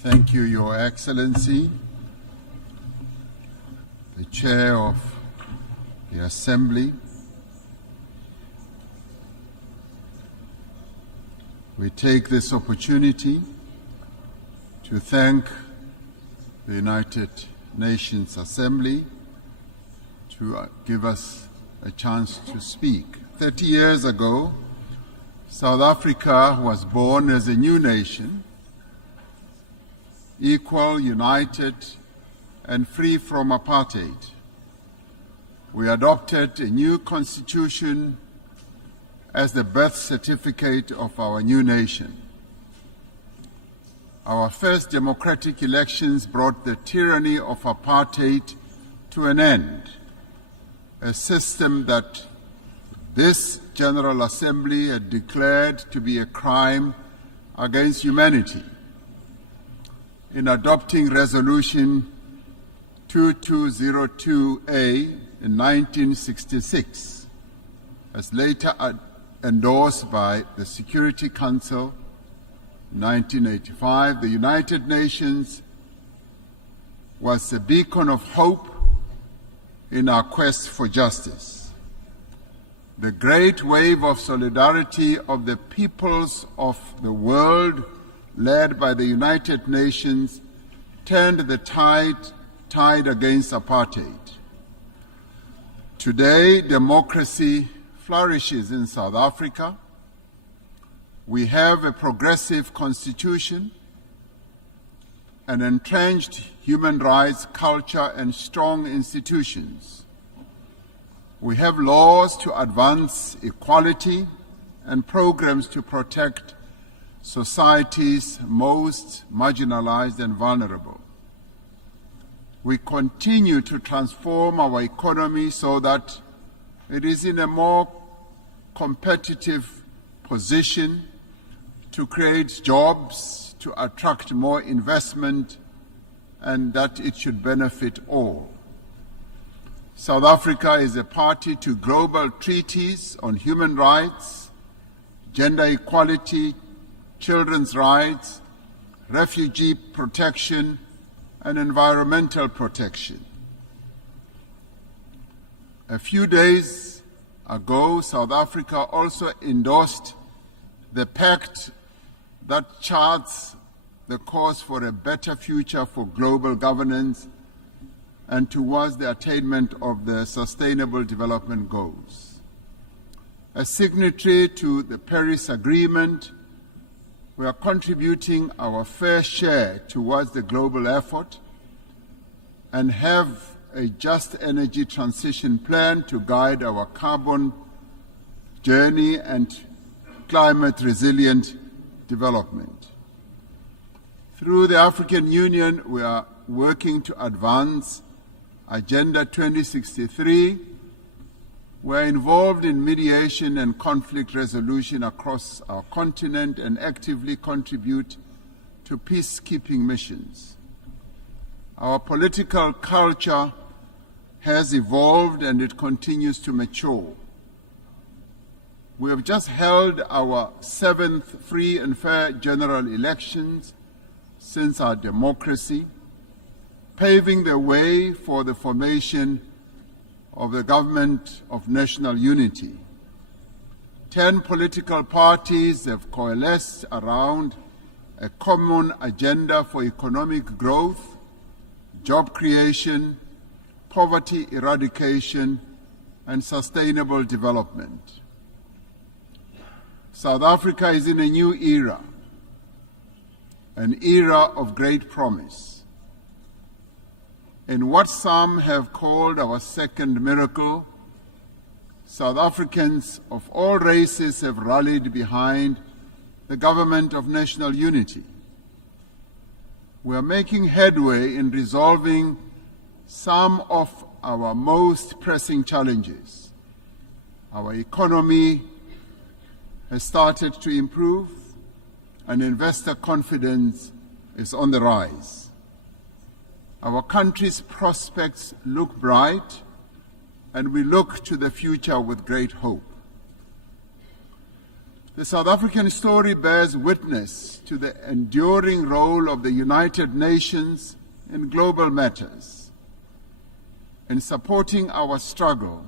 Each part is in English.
Thank you, Your Excellency, the Chair of the Assembly. We take this opportunity to thank the United Nations Assembly to give us a chance to speak. 30 years ago, South Africa was born as a new nation, equal, united, and free from apartheid. We adopted a new constitution as the birth certificate of our new nation. Our first democratic elections brought the tyranny of apartheid to an end, a system that this General Assembly had declared to be a crime against humanity. In adopting Resolution 2202A in 1966, as later endorsed by the Security Council in 1985, the United Nations was a beacon of hope in our quest for justice. The great wave of solidarity of the peoples of the world, led by the United Nations, turned the tide against apartheid. Today, democracy flourishes in South Africa. We have a progressive constitution, an entrenched human rights culture, and strong institutions. We have laws to advance equality and programs to protect society's most marginalized and vulnerable. We continue to transform our economy so that it is in a more competitive position to create jobs, to attract more investment, and that it should benefit all. South Africa is a party to global treaties on human rights, gender equality, children's rights, refugee protection, and environmental protection. A few days ago, South Africa also endorsed the Pact that charts the course for a better future for global governance and towards the attainment of the Sustainable Development Goals. As signatory to the Paris Agreement, we are contributing our fair share towards the global effort and have a just energy transition plan to guide our carbon journey and climate resilient development. Through the African Union, we are working to advance Agenda 2063. We're involved in mediation and conflict resolution across our continent and actively contribute to peacekeeping missions. Our political culture has evolved and it continues to mature. We have just held our 7th free and fair general elections since our democracy, paving the way for the formation of the Government of National Unity. 10 political parties have coalesced around a common agenda for economic growth, job creation, poverty eradication, and sustainable development. South Africa is in a new era, an era of great promise. In what some have called our second miracle, South Africans of all races have rallied behind the Government of National Unity. We are making headway in resolving some of our most pressing challenges. Our economy has started to improve, and investor confidence is on the rise. Our country's prospects look bright, and we look to the future with great hope. The South African story bears witness to the enduring role of the United Nations in global matters. In supporting our struggle,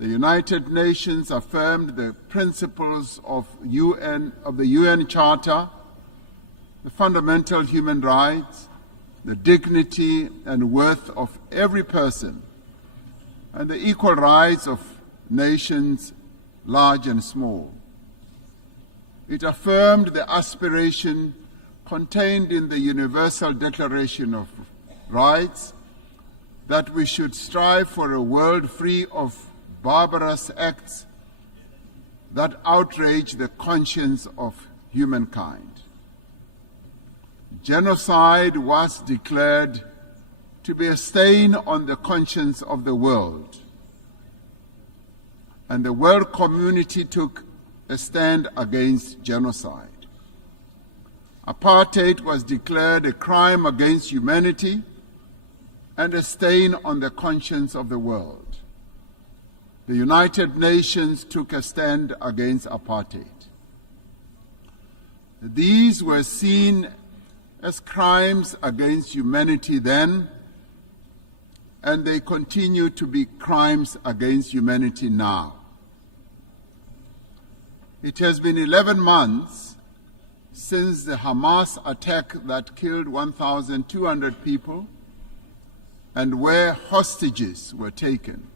the United Nations affirmed the principles of the UN Charter, the fundamental human rights, the dignity and worth of every person, and the equal rights of nations, large and small. It affirmed the aspiration contained in the Universal Declaration of Rights that we should strive for a world free of barbarous acts that outrage the conscience of humankind. Genocide was declared to be a stain on the conscience of the world, and the world community took a stand against genocide. Apartheid was declared a crime against humanity and a stain on the conscience of the world. The United Nations took a stand against apartheid. These were seen as crimes against humanity then, and they continue to be crimes against humanity now. It has been 11 months since the Hamas attack that killed 1,200 people and where hostages were taken.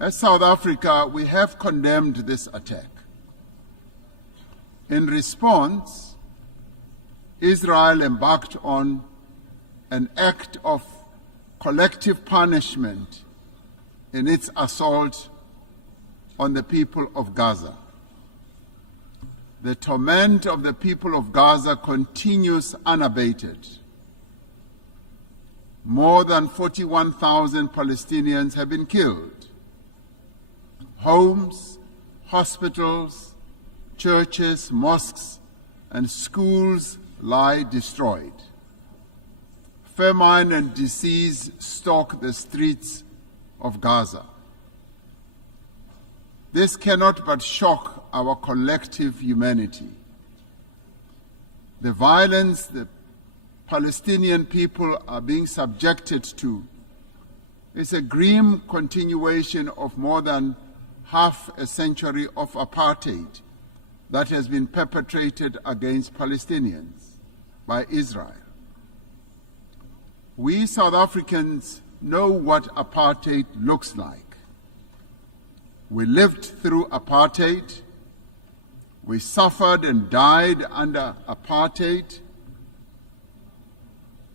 As South Africa, we have condemned this attack. In response, Israel embarked on an act of collective punishment in its assault on the people of Gaza. The torment of the people of Gaza continues unabated. More than 41,000 Palestinians have been killed. Homes, hospitals, churches, mosques, and schools lie destroyed. Famine and disease stalk the streets of Gaza. This cannot but shock our collective humanity. The violence the Palestinian people are being subjected to is a grim continuation of more than half a century of apartheid that has been perpetrated against Palestinians by Israel. We South Africans know what apartheid looks like. We lived through apartheid. We suffered and died under apartheid.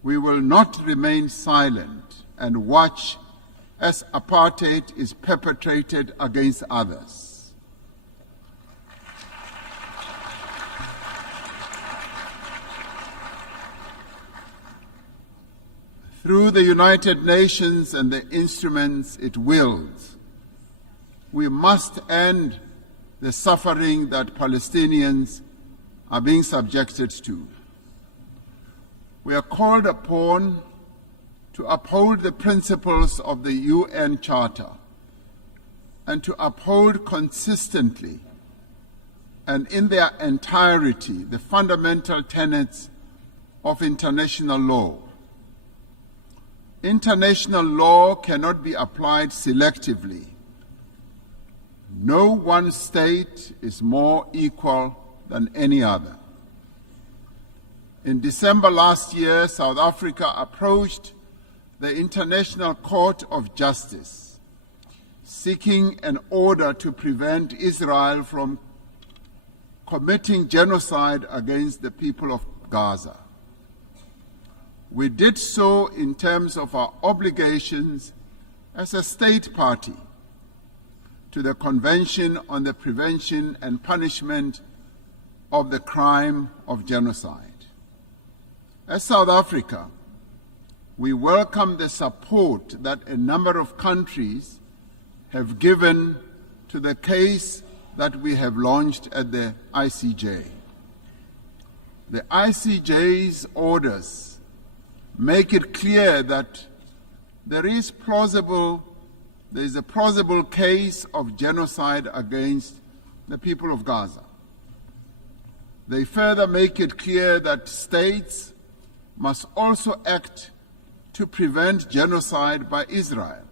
We will not remain silent and watch as apartheid is perpetrated against others. Through the United Nations and the instruments it wields, we must end the suffering that Palestinians are being subjected to. We are called upon to uphold the principles of the UN Charter and to uphold consistently and in their entirety the fundamental tenets of international law. International law cannot be applied selectively. No one state is more equal than any other. In December last year, South Africa approached the International Court of Justice, seeking an order to prevent Israel from committing genocide against the people of Gaza. We did so in terms of our obligations as a state party to the Convention on the Prevention and Punishment of the Crime of Genocide. As South Africa, we welcome the support that a number of countries have given to the case that we have launched at the ICJ. The ICJ's orders make it clear that there is a plausible case of genocide against the people of Gaza. They further make it clear that states must also act to prevent genocide by Israel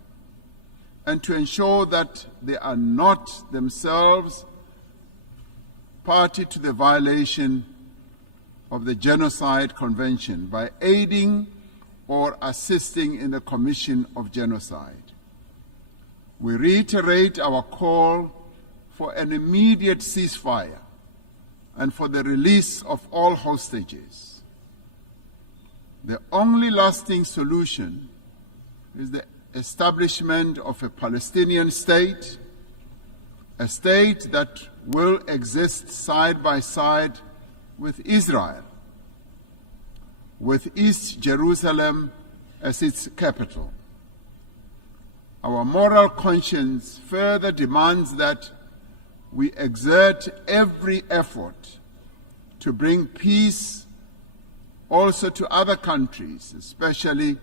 and to ensure that they are not themselves party to the violation of the Genocide Convention by aiding or assisting in the commission of genocide. We reiterate our call for an immediate ceasefire and for the release of all hostages. The only lasting solution is the establishment of a Palestinian state, a state that will exist side by side with Israel, with East Jerusalem as its capital. Our moral conscience further demands that we exert every effort to bring peace also to other countries, especially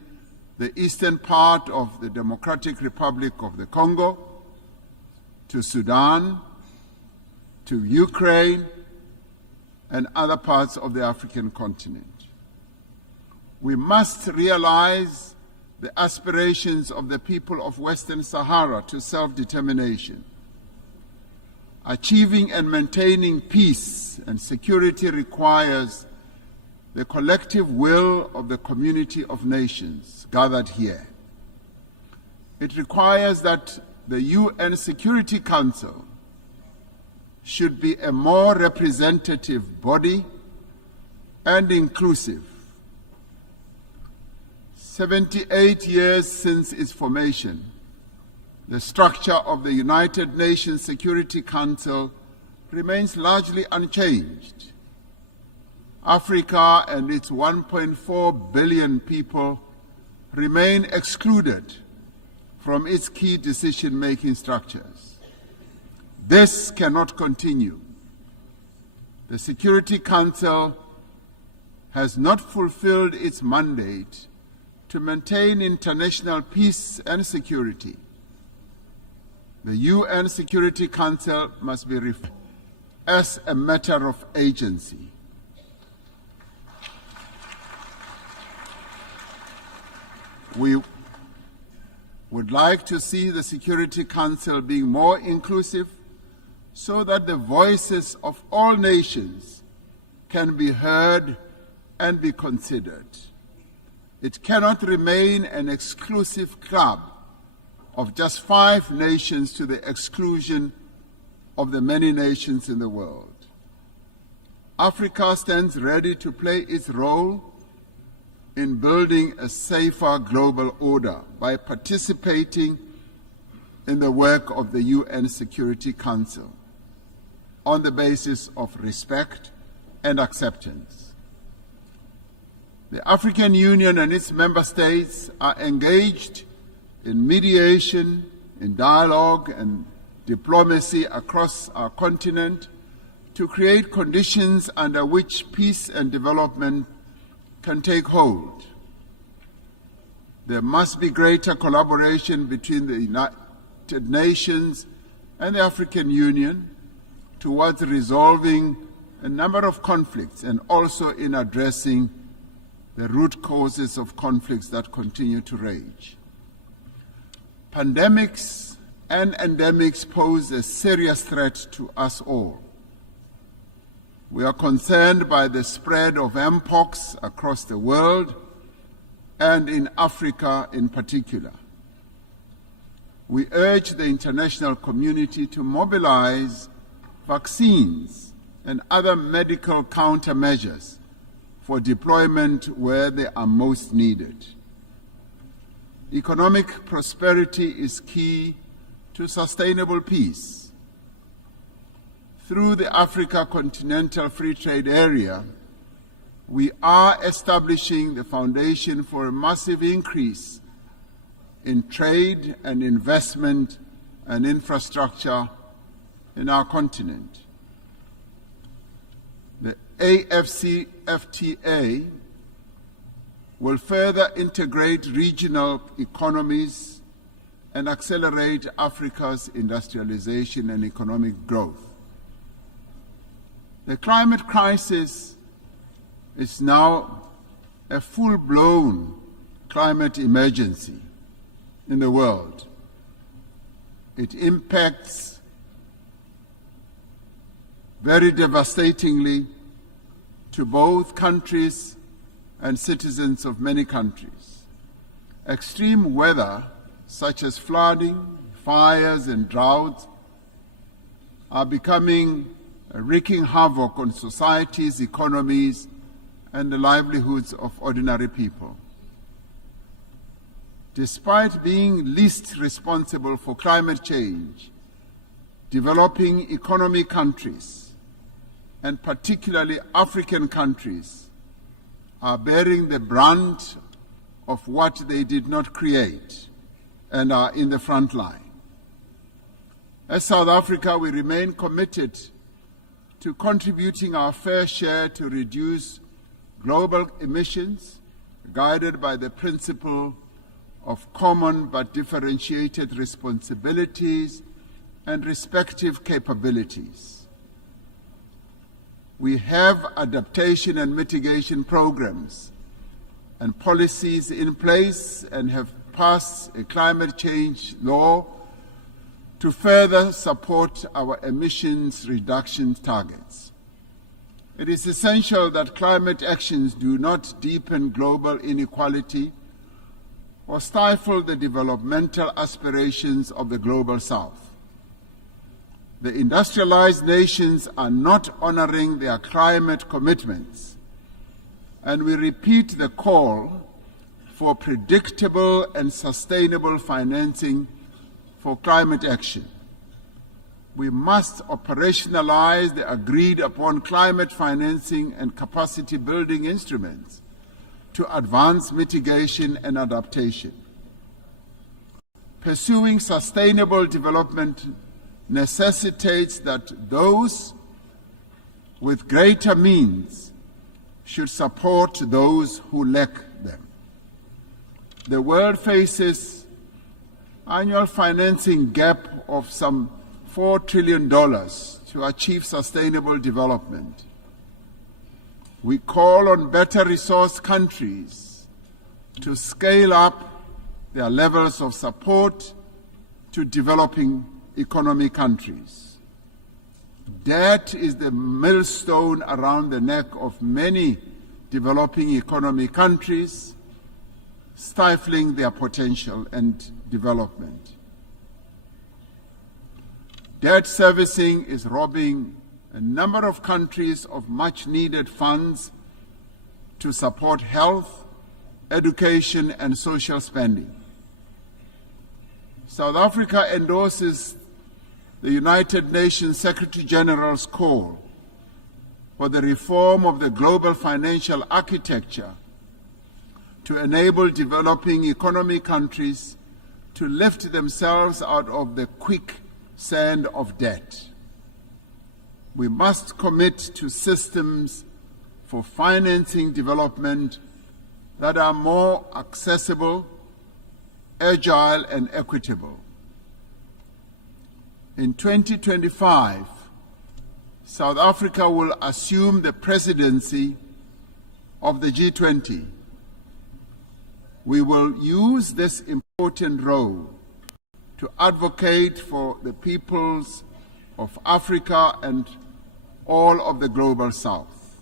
the eastern part of the Democratic Republic of the Congo, to Sudan, to Ukraine, and other parts of the African continent. We must realize the aspirations of the people of Western Sahara to self-determination. Achieving and maintaining peace and security requires the collective will of the community of nations gathered here. It requires that the UN Security Council should be a more representative body and inclusive. 78 years since its formation, the structure of the United Nations Security Council remains largely unchanged. Africa and its 1.4 billion people remain excluded from its key decision-making structures. This cannot continue. The Security Council has not fulfilled its mandate to maintain international peace and security. The UN Security Council must be reformed as a matter of agency. We would like to see the Security Council being more inclusive so that the voices of all nations can be heard and be considered. It cannot remain an exclusive club of just 5 nations to the exclusion of the many nations in the world. Africa stands ready to play its role in building a safer global order by participating in the work of the UN Security Council on the basis of respect and acceptance. The African Union and its member states are engaged in mediation, in dialogue and diplomacy across our continent to create conditions under which peace and development can take hold. There must be greater collaboration between the United Nations and the African Union towards resolving a number of conflicts and also in addressing the root causes of conflicts that continue to rage. Pandemics and endemics pose a serious threat to us all. We are concerned by the spread of mpox across the world and in Africa in particular. We urge the international community to mobilize vaccines and other medical countermeasures for deployment where they are most needed. Economic prosperity is key to sustainable peace. Through the Africa Continental Free Trade Area, we are establishing the foundation for a massive increase in trade and investment and infrastructure in our continent. The AFCFTA will further integrate regional economies and accelerate Africa's industrialization and economic growth. The climate crisis is now a full-blown climate emergency in the world. It impacts very devastatingly to both countries and citizens of many countries. Extreme weather, such as flooding, fires, and droughts, are becoming wreaking havoc on societies, economies, and the livelihoods of ordinary people. Despite being least responsible for climate change, developing economy countries, and particularly African countries, are bearing the brunt of what they did not create and are in the front line. As South Africa, we remain committed to contributing our fair share to reduce global emissions, guided by the principle of common but differentiated responsibilities and respective capabilities. We have adaptation and mitigation programs and policies in place and have passed a climate change law to further support our emissions reduction targets. It is essential that climate actions do not deepen global inequality or stifle the developmental aspirations of the Global South. The industrialized nations are not honoring their climate commitments, and we repeat the call for predictable and sustainable financing for climate action. We must operationalize the agreed-upon climate financing and capacity-building instruments to advance mitigation and adaptation. Pursuing sustainable development necessitates that those with greater means should support those who lack them. The world faces annual financing gap of some $4 trillion to achieve sustainable development. We call on better resourced countries to scale up their levels of support to developing economy countries. Debt is the millstone around the neck of many developing economy countries, stifling their potential and development. Debt servicing is robbing a number of countries of much-needed funds to support health, education, and social spending. South Africa endorses the United Nations Secretary General's call for the reform of the global financial architecture to enable developing economy countries to lift themselves out of the quicksand of debt. We must commit to systems for financing development that are more accessible, agile, and equitable. In 2025, South Africa will assume the presidency of the G20. We will use this important role to advocate for the peoples of Africa and all of the Global South,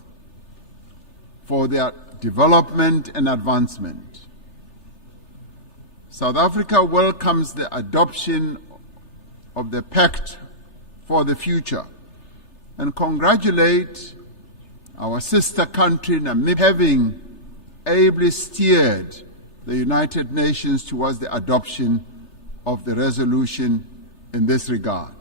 for their development and advancement. South Africa welcomes the adoption of the Pact for the Future and congratulate our sister country Namibia having ably steered the United Nations towards the adoption of the resolution in this regard.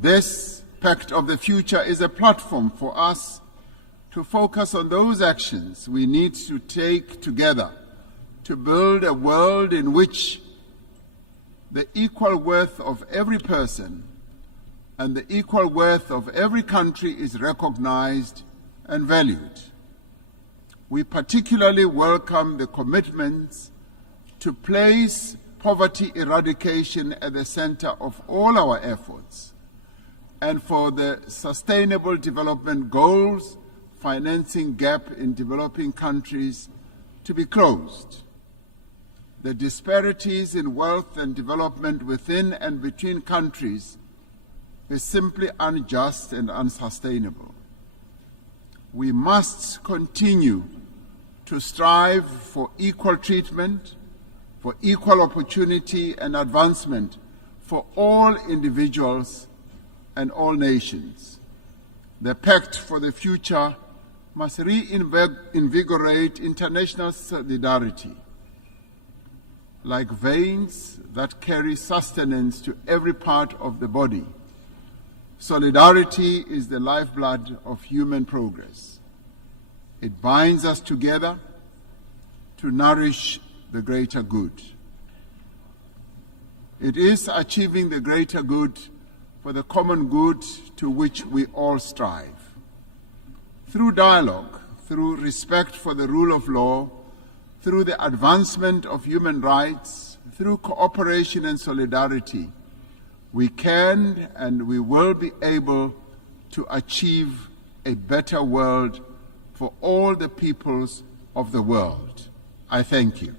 This Pact of the Future is a platform for us to focus on those actions we need to take together to build a world in which the equal worth of every person and the equal worth of every country is recognized and valued. We particularly welcome the commitments to place poverty eradication at the center of all our efforts, and for the Sustainable Development Goals financing gap in developing countries to be closed. The disparities in wealth and development within and between countries is simply unjust and unsustainable. We must continue to strive for equal treatment, for equal opportunity and advancement for all individuals and all nations. The Pact for the Future must reinvigorate international solidarity. Like veins that carry sustenance to every part of the body, solidarity is the lifeblood of human progress. It binds us together to nourish the greater good. It is achieving the greater good for the common good to which we all strive. Through dialogue, through respect for the rule of law, through the advancement of human rights, through cooperation and solidarity, we can and we will be able to achieve a better world for all the peoples of the world. I thank you.